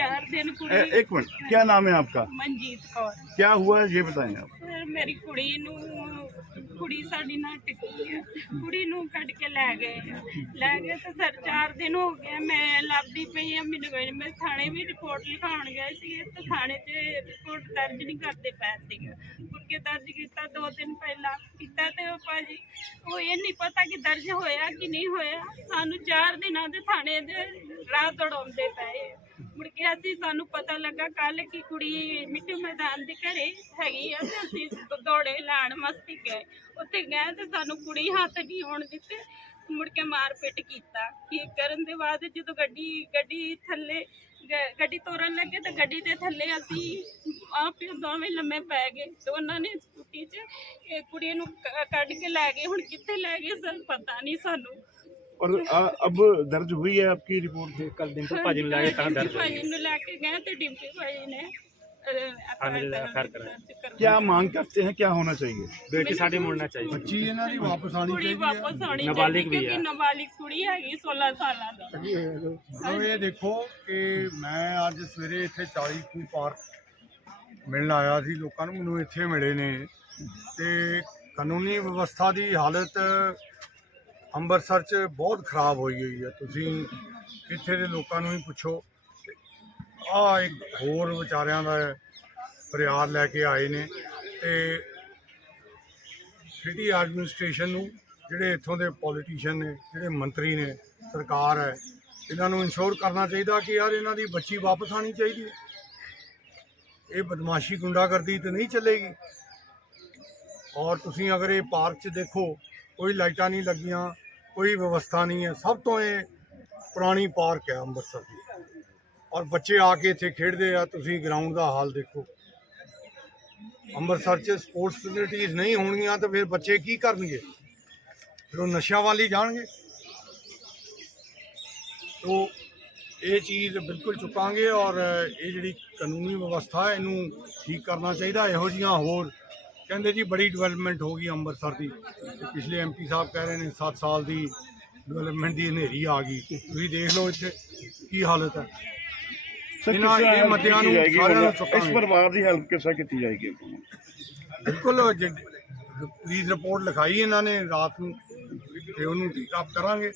चार दिन ए, कुड़ी एक मिनट क्या नाम है आपका ਮਨਜੀਤ ਕੌਰ क्या हुआ है ये बताएं आप ਫਿਰ ਮੇਰੀ ਕੁੜੀ ਨੂੰ ਕੁੜੀ ਸਾਡੀ ਨਾਲ ਟਿੱਕੀ ਹੈ ਕੁੜੀ ਨੂੰ ਕੱਢ ਕੇ ਲੈ ਗਏ ਆ। ਲੈ ਗਏ ਤੇ ਸਰ 4 ਦਿਨ ਹੋ ਗਏ ਮੈਂ ਲੱਭਦੀ ਪਈ ਆ ਮੈਨੂੰ ਕੋਈ ਮੈਂ ਥਾਣੇ ਵੀ ਰਿਪੋਰਟ ਲਿਖਾਉਣ ਗਏ ਸੀ ਤੇ ਥਾਣੇ 'ਚ ਰਿਪੋਰਟ ਦਰਜ ਨਹੀਂ ਕਰਦੇ ਪਏ ਸੀਗੇ ਮੁਰਕੇ ਦਰਜ ਕੀਤਾ ਦੋ ਦਿਨ ਪਹਿਲਾਂ ਕੀਤਾ ਤੇ ਉਹ ਭਾਜੀ ਉਹ ਇਹ ਨਹੀਂ ਪਤਾ ਕਿ ਦਰਜ ਹੋਇਆ ਕਿ ਨਹੀਂ ਹੋਇਆ ਸਾਨੂੰ 4 ਦਿਨਾਂ ਦੇ ਥਾਣੇ ਦੇ ਰਾਹ ਦੌੜਾਉਂਦੇ ਪਏ ਆ। ਮੁੜ ਕੇ ਅਸੀਂ ਸਾਨੂੰ ਪਤਾ ਲੱਗਾ ਕੱਲ ਕਿ ਕੁੜੀ ਮਿੱਟੂ ਮੈਦਾਨ ਦੇ ਘਰੇ ਹੈਗੀ ਆ ਤੇ ਅਸੀਂ ਦੌੜੇ ਲਾਣ ਮਸਤੀ ਗਏ ਉੱਥੇ ਗਏ ਤੇ ਸਾਨੂੰ ਕੁੜੀ ਹੱਥ ਨਹੀਂ ਆਉਣ ਦਿੱਤੇ। ਮੁੜ ਕੇ ਮਾਰ ਪਿੱਟ ਕੀਤਾ ਕੀ ਕਰਨ ਦੇ ਬਾਅਦ ਜਦੋਂ ਗੱਡੀ ਗੱਡੀ ਥੱਲੇ, ਗ- ਗੱਡੀ ਤੋਰਨ ਲੱਗੇ ਤਾਂ ਗੱਡੀ ਦੇ ਥੱਲੇ ਅਸੀਂ ਆਪ ਦੋਵੇਂ ਲੰਮੇ ਪੈ ਗਏ। ਤੇ ਉਹਨਾਂ ਨੇ ਸਕੂਟੀ 'ਚ ਇਹ ਕੁੜੀ ਨੂੰ ਕ- ਕੱਢ ਕੇ ਲੈ ਗਏ। ਹੁਣ ਕਿੱਥੇ ਲੈ ਗਏ ਸਰ ਪਤਾ ਨਹੀਂ ਸਾਨੂੰ। और आ, अब दर्ज हुई है आपकी रिपोर्ट ਕੱਲ ਦਿਨ ਤੋਂ ਭਾਜੀ ਨੂੰ ਲੈ ਕੇ ਤਾਂ ਦਰਦ ਹੋਈ ਭਾਜੀ ਨੂੰ ਲੈ ਕੇ ਗਏ ਤੇ ਡਿੰਪੀ ਭਾਜੀ ਨੇ ਥਾਣੇ ਦੇ ਅਖਰ ਕਰਾਇਆ। क्या मांग करते हैं क्या होना चाहिए ਬੇਟੀ ਸਾਡੀ ਮੁੜਨਾ ਚਾਹੀਦੀ ਬੱਚੀ ਇਹਨਾਂ ਦੀ ਵਾਪਸ ਆਣੀ ਕੁੜੀ ਚਾਹੀਦੀ ਹੈ ਵਾਪਸ ਆਉਣੀ ਨਾਬਾਲਿਗ ਚਾਹੀਦੀ ਵੀ ਕਿਉਂਕਿ ਹੈ। ਨਾਬਾਲਿਗ ਕੁੜੀ ਹੈਗੀ 16 ਸਾਲਾਂ ਦੀ ਹੁਣ ਇਹ ਦੇਖੋ ਕਿ ਮੈਂ ਅੱਜ ਸਵੇਰੇ ਇੱਥੇ 40 ਖੂਹ ਪਾਰਕ ਮਿਲਣ ਆਇਆ ਸੀ ਲੋਕਾਂ ਨੂੰ ਮੈਨੂੰ ਇੱਥੇ ਮਿਲੇ ਨੇ ਤੇ ਕਾਨੂੰਨੀ ਵਿਵਸਥਾ ਦੀ ਹਾਲਤ ਅੰਮ੍ਰਿਤਸਰ 'ਚ ਬਹੁਤ ਖਰਾਬ ਹੋਈ ਹੋਈ ਹੈ। ਤੁਸੀਂ ਇੱਥੇ ਦੇ ਲੋਕਾਂ ਨੂੰ ਹੀ ਪੁੱਛੋ। ਆ ਇੱਕ ਹੋਰ ਵਿਚਾਰਿਆਂ ਦਾ ਫਰਿਆਦ ਲੈ ਕੇ ਆਏ ਨੇ ਤੇ ਸਿਟੀ ਐਡਮਿਨਿਸਟ੍ਰੇਸ਼ਨ ਨੂੰ ਜਿਹੜੇ ਇੱਥੋਂ ਦੇ ਪੋਲੀਟੀਸ਼ੀਅਨ ਨੇ, ਜਿਹੜੇ ਮੰਤਰੀ ਨੇ, ਸਰਕਾਰ ਹੈ, ਇਹਨਾਂ ਨੂੰ ਇਨਸ਼ੋਰ ਕਰਨਾ ਚਾਹੀਦਾ ਕਿ ਯਾਰ ਇਹਨਾਂ ਦੀ ਬੱਚੀ ਵਾਪਸ ਆਣੀ ਚਾਹੀਦੀ ਹੈ। ਇਹ ਬਦਮਾਸ਼ੀ ਗੁੰਡਾਗਰਦੀ ਤੇ ਨਹੀਂ ਚੱਲੇਗੀ। ਔਰ ਤੁਸੀਂ ਅਗਰ ਇਹ ਪਾਰਕ 'ਚ ਦੇਖੋ ਕੋਈ ਲਾਈਟਾਂ ਨਹੀਂ ਲੱਗੀਆਂ, ਕੋਈ ਵਿਵਸਥਾ ਨਹੀਂ ਹੈ। ਸਭ ਤੋਂ ਇਹ ਪੁਰਾਣੀ ਪਾਰਕ ਹੈ ਅੰਮ੍ਰਿਤਸਰ ਦੀ। ਔਰ ਬੱਚੇ ਆ ਕੇ ਇੱਥੇ ਖੇਡਦੇ ਆ, ਤੁਸੀਂ ਗਰਾਊਂਡ ਦਾ ਹਾਲ ਦੇਖੋ। ਅੰਮ੍ਰਿਤਸਰ 'ਚ ਸਪੋਰਟਸ ਫੈਸਿਲਿਟੀਆਂ ਨਹੀਂ ਹੋਣਗੀਆਂ ਤਾਂ ਫਿਰ ਬੱਚੇ ਕੀ ਕਰਨਗੇ? ਫਿਰ ਉਹ ਨਸ਼ਿਆਂ ਵੱਲ ਹੀ ਜਾਣਗੇ। ਤੋ ਇਹ ਚੀਜ਼ ਬਿਲਕੁਲ ਚੁੱਕਾਂਗੇ ਔਰ ਇਹ ਜਿਹੜੀ ਕਾਨੂੰਨੀ ਵਿਵਸਥਾ ਹੈ, ਇਹਨੂੰ ਠੀਕ ਕਰਨਾ ਚਾਹੀਦਾ। ਇਹੋ ਜੀਆਂ ਹੋਰ ਕਹਿੰਦੇ ਜੀ ਬੜੀ ਡਿਵੈਲਪਮੈਂਟ ਹੋ ਗਈ ਅੰਮ੍ਰਿਤਸਰ ਦੀ। ਪਿਛਲੇ ਐਮਪੀ ਸਾਹਿਬ ਕਹਿ ਰਹੇ ਨੇ 7 ਸਾਲ ਦੀ ਡਿਵੈਲਪਮੈਂਟ ਦੀ ਹਨੇਰੀ ਆ ਗਈ। ਤੁਸੀਂ ਦੇਖ ਲਓ ਇੱਥੇ ਕੀ ਹਾਲਤ ਹੈ। ਇਹਨਾਂ ਇਹ ਮਤਿਆਂ ਨੂੰ ਸਾਰਿਆਂ ਨੂੰ ਚੁੱਕਣਾ ਇਸ ਪਰਿਵਾਰ ਦੀ ਹੈਲਪ ਕਿਸਾ ਕੀਤੀ ਜਾਏਗੀ? ਬਿਲਕੁਲ ਪੁਲਿਸ ਰਿਪੋਰਟ ਲਿਖਾਈ ਇਹਨਾਂ ਨੇ ਰਾਤ ਨੂੰ ਤੇ ਉਹਨੂੰ ਠੀਕ ਆਪ ਕਰਾਂਗੇ।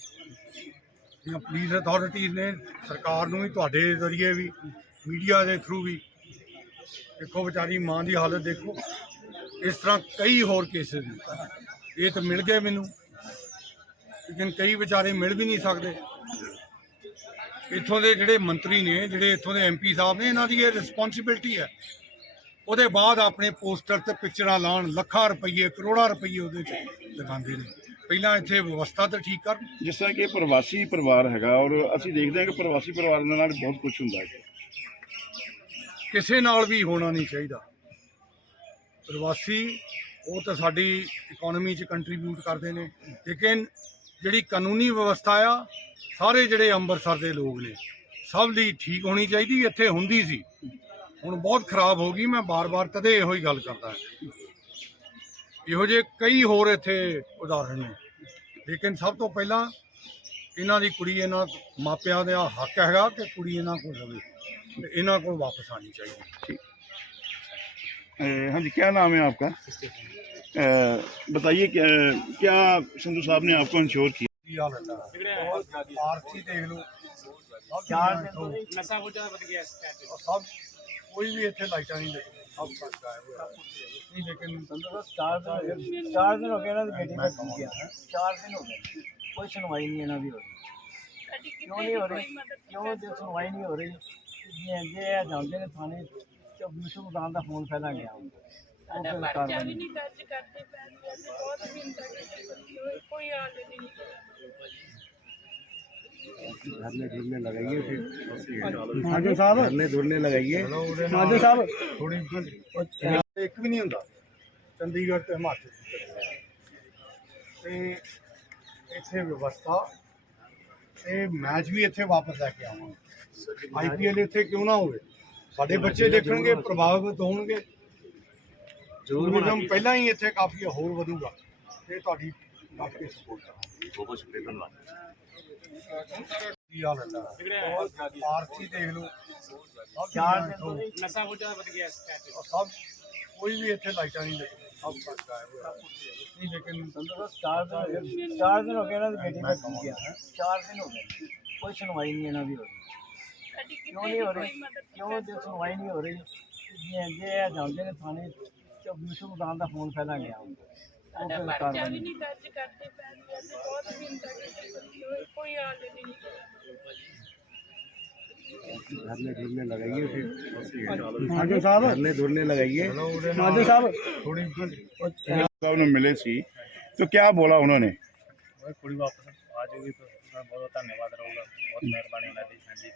ਜਾਂ ਪੁਲਿਸ ਅਥਾਰਟੀਜ਼ ਨੇ ਸਰਕਾਰ ਨੂੰ ਵੀ ਤੁਹਾਡੇ ਜ਼ਰੀਏ ਵੀ ਮੀਡੀਆ ਦੇ ਥਰੂ ਵੀ। ਦੇਖੋ ਵਿਚਾਰੀ ਮਾਂ ਦੀ ਹਾਲਤ ਦੇਖੋ। ਇਸ ਤਰ੍ਹਾਂ ਕਈ ਹੋਰ ਕੇਸਿਸ ਨੇ। ਇਹ ਤਾਂ ਮਿਲ ਗਏ ਮੈਨੂੰ। ਲੇਕਿਨ ਕਈ ਵਿਚਾਰੇ ਮਿਲ ਵੀ ਨਹੀਂ ਸਕਦੇ। ਇੱਥੋਂ ਦੇ ਜਿਹੜੇ ਮੰਤਰੀ ਨੇ ਜਿਹੜੇ ਇੱਥੋਂ ਦੇ ਐਮਪੀ ਸਾਹਿਬ ਨੇ ਇਹਨਾਂ ਦੀ ਇਹ ਰਿਸਪੌਂਸਿਬਿਲਟੀ ਹੈ। ਉਹਦੇ ਬਾਅਦ ਆਪਣੇ ਪੋਸਟਰ ਤੇ ਪਿਕਚਰਾਂ ਲਾਉਣ ਲੱਖਾਂ ਰੁਪਏ ਕਰੋੜਾਂ ਰੁਪਏ ਉਹਦੇ 'ਚ ਲਗਾਉਂਦੇ ਨੇ। ਪਹਿਲਾਂ ਇੱਥੇ ਵਿਵਸਥਾ ਤਾਂ ਠੀਕ ਕਰਨ ਜਿਸ ਤਰ੍ਹਾਂ ਕਿ ਇਹ ਪ੍ਰਵਾਸੀ ਪਰਿਵਾਰ ਹੈਗਾ ਔਰ ਅਸੀਂ ਦੇਖਦੇ ਹਾਂ ਕਿ ਪ੍ਰਵਾਸੀ ਪਰਿਵਾਰਾਂ ਦੇ ਨਾਲ ਬਹੁਤ ਕੁਝ ਹੁੰਦਾ ਹੈ ਕਿਸੇ ਨਾਲ ਵੀ ਹੋਣਾ ਨਹੀਂ ਚਾਹੀਦਾ। ਪ੍ਰਵਾਸੀ, ਉਹ ਤਾਂ ਸਾਡੀ ਇਕਨੋਮੀ 'ਚ ਕੰਟਰੀਬਿਊਟ ਕਰਦੇ ਨੇ। ਲੇਕਿਨ ਜਿਹੜੀ ਕਾਨੂੰਨੀ ਵਿਵਸਥਾ ਆ, ਸਾਰੇ ਜਿਹੜੇ ਅੰਮ੍ਰਿਤਸਰ ਦੇ ਲੋਕ ਨੇ, ਸਭ ਲਈ ਠੀਕ ਹੋਣੀ ਚਾਹੀਦੀ, ਇੱਥੇ ਹੁੰਦੀ ਸੀ। ਹੁਣ ਬਹੁਤ ਖਰਾਬ ਹੋ ਗਈ, ਮੈਂ ਬਾਰ-ਬਾਰ ਕਦੇ ਇਹੋ ਹੀ ਗੱਲ ਕਰਦਾ ਇਹੋ ਜਿਹੇ ਕਈ ਹੋਰ ਇੱਥੇ ਉਦਾਹਰਣ ਨੇ। ਲੇਕਿਨ ਸਭ ਤੋਂ ਪਹਿਲਾਂ ਇਹਨਾਂ ਦੀ ਕੁੜੀ ਇਹਨਾਂ ਮਾਪਿਆਂ ਦਾ ਹੱਕ ਹੈਗਾ ਕਿ ਕੁੜੀ ਇਹਨਾਂ ਕੋਲ ਰਵੇ ਤੇ ਇਹਨਾਂ ਕੋਲ ਵਾਪਸ ਆਣੀ ਚਾਹੀਦੀ। हाँ जी क्या नाम है आपका? बताइए क्या क्या संधु साहब ने आपको इंश्योर किया? कोई भी इतने लाइटा नहीं लेकिन तो चार दिन हो गए। कोई सुनवाई नहीं क्यों नहीं हो रही? क्यों सुनवाई नहीं हो रही? थाने। ਚਾਰ ਦਿਨ ਦੀ ਰਹੀ ਰਹੀ ਰਹੀ ਫੋਨ ਪਹਿਲਾਂ ਗਿਆ। ਸਾਡਾ ਪਰਚਾ ਵੀ ਨਹੀਂ। ਦਰਜ ਕਰਦੇ ਪਏ ਅਸੀਂ ਬਹੁਤ ਮਿੰਟ ਕੀਤੀ ਕੋਈ ਹਾਲ ਨਹੀਂ ਮਾਜੋ ਸਾਹਿਬ। ਧਰਨੇ ਧੁਰਨੇ ਲਗਾਈਏ। ਮਾਜੋ ਸਾਹਿਬ। ਥੋੜੀ ਇੱਕ ਵੀ ਨਹੀਂ ਹੁੰਦਾ। ਚੰਡੀਗੜ੍ਹ ਤੇ ਹਿਮਾਚਲ। ਤੇ ਇੱਥੇ ਵਿਵਸਥਾ। ਤੇ ਮੈਚ ਵੀ ਇੱਥੇ ਵਾਪਸ ਲੈ ਕੇ ਆਵਾਂਗੇ। ਆਈਪੀਐਲ ਇੱਥੇ ਕਿਉਂ ਨਾ ਹੋਵੇ? ਸਾਡੇ ਬੱਚੇ ਦੇਖਣਗੇ ਪ੍ਰਭਾਵਿਤ ਹੋਣਗੇ। ਟੂਰਿਜ਼ਮ ਪਹਿਲਾਂ ਹੀ ਇੱਥੇ ਕਾਫੀ ਹੋਰ ਵਧੂਗਾ ਤੇ ਤੁਹਾਡੀ ਡਟ ਕੇ ਸਪੋਰਟ ਕਰਾਂਗੇ। ਬਹੁਤ ਬਹੁਤ ਸ਼ੁਕਰੀਆ ਧੰਨਵਾਦ ਕੀ ਹਾਲ ਹੈ? ਪਾਰਕ ਹੀ ਦੇਖ ਲਓ। ਚਾਰ ਦਿਨ ਤੋਂ ਜੀ ਨਸ਼ਾ ਬਹੁਤ ਜ਼ਿਆਦਾ ਵੱਧ ਗਿਆ ਇਸ ਸ਼ਹਿਰ 'ਚ ਔਰ ਸਭ ਕੋਈ ਵੀ ਇੱਥੇ ਲਾਈਟਾਂ ਨਹੀਂ ਲੱਗੀਆਂ ਸਭ ਕੁਝ ਗਾਇਬ ਹੋਇਆ ਨਹੀਂ ਲੇਕਿਨ ਸੰਧੂ ਸਾਹਿਬ ਚਾਰ ਦਿਨ ਹੋ ਗਏ ਚਾਰ ਦਿਨ ਹੋ ਗਏ ਇਹਨਾਂ ਦੀ ਬੇਟੀ ਦਾ ਕੀ ਗਿਆ ਚਾਰ ਦਿਨ ਹੋ ਗਏ। ਕੋਈ ਸਾਡੀ ਕਿਉਂ ਕਿਤੇ ਨਹੀਂ ਹੋ ਕੋਈ ਰਹੀ ਮਦਦ ਕਿਉਂ ਜੇ ਸੁਣਵਾਈ ਨਹੀਂ ਹੋ ਰਹੀ ਜਿੰਦੇ ਆ ਜਾਂਦੇ ਨੇ ਥਾਣੇ ਚ ਮਿਸ਼ੂ ਮਦਾਨ ਦਾ ਫੋਨ ਪਹਿਲਾਂ ਗਿਆ ਉਹ ਸਾਡਾ ਫਿਰ ਪਰਚਾ ਕਾਰਵਾਈ ਵੀ ਨਹੀਂ। ਨਹੀਂ ਦਰਜ ਕਰਦੇ ਪੈਸੇ ਅਸੀਂ ਬਹੁਤ ਮਿੰਤਾ ਕੀਤੀ ਬੰਦੀ ਹੋਈ ਕੋਈ ਹਾਲ ਨਹੀਂ ਮਾਜੋ ਸਾਹਿਬ धरने धुरने लगाइए ਮਾਜੋ ਸਾਹਿਬ ਥੋੜੀ साहब ने मिले सी तो क्या बोला उन्होंने ਉਹ ਕੁੜੀ ਵਾਪਸ ਆ ਜਾਊਗੀ ਬਹੁਤ ਬਹੁਤ ਧੰਨਵਾਦ ਰਹੂਗਾ। ਬਹੁਤ ਮਿਹਰਬਾਨੀ ਉਹਨਾਂ ਦੀ ਹਾਂਜੀ।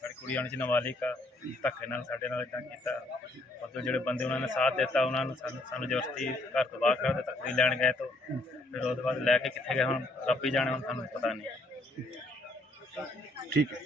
ਸਾਡੀ ਕੁੜੀਆਂ ਨੇ ਨਵਾਲਿਕ ਆ, ਧੱਕੇ ਨਾਲ ਸਾਡੇ ਨਾਲ ਇਦਾਂ ਕੀਤਾ। ਉਦੋਂ ਜਿਹੜੇ ਬੰਦੇ ਉਹਨਾਂ ਨੇ ਸਾਥ ਦਿੱਤਾ ਉਹਨਾਂ ਨੂੰ ਸਾਨੂੰ ਸਾਨੂੰ ਜ਼ਬਰਦਸਤੀ ਘਰ ਤੋਂ ਬਾਹਰ ਕੱਢ ਦਿੱਤਾ ਤਕਰੀਰ ਲੈਣ ਗਏ ਤੋਂ। ਫਿਰ ਉਹਦੇ ਬਾਅਦ ਲੈ ਕੇ ਕਿੱਥੇ ਗਏ ਹੁਣ? ਰੱਬ ਹੀ ਜਾਣੇ ਹੁਣ ਸਾਨੂੰ ਪਤਾ ਨਹੀਂ। ਠੀਕ ਹੈ।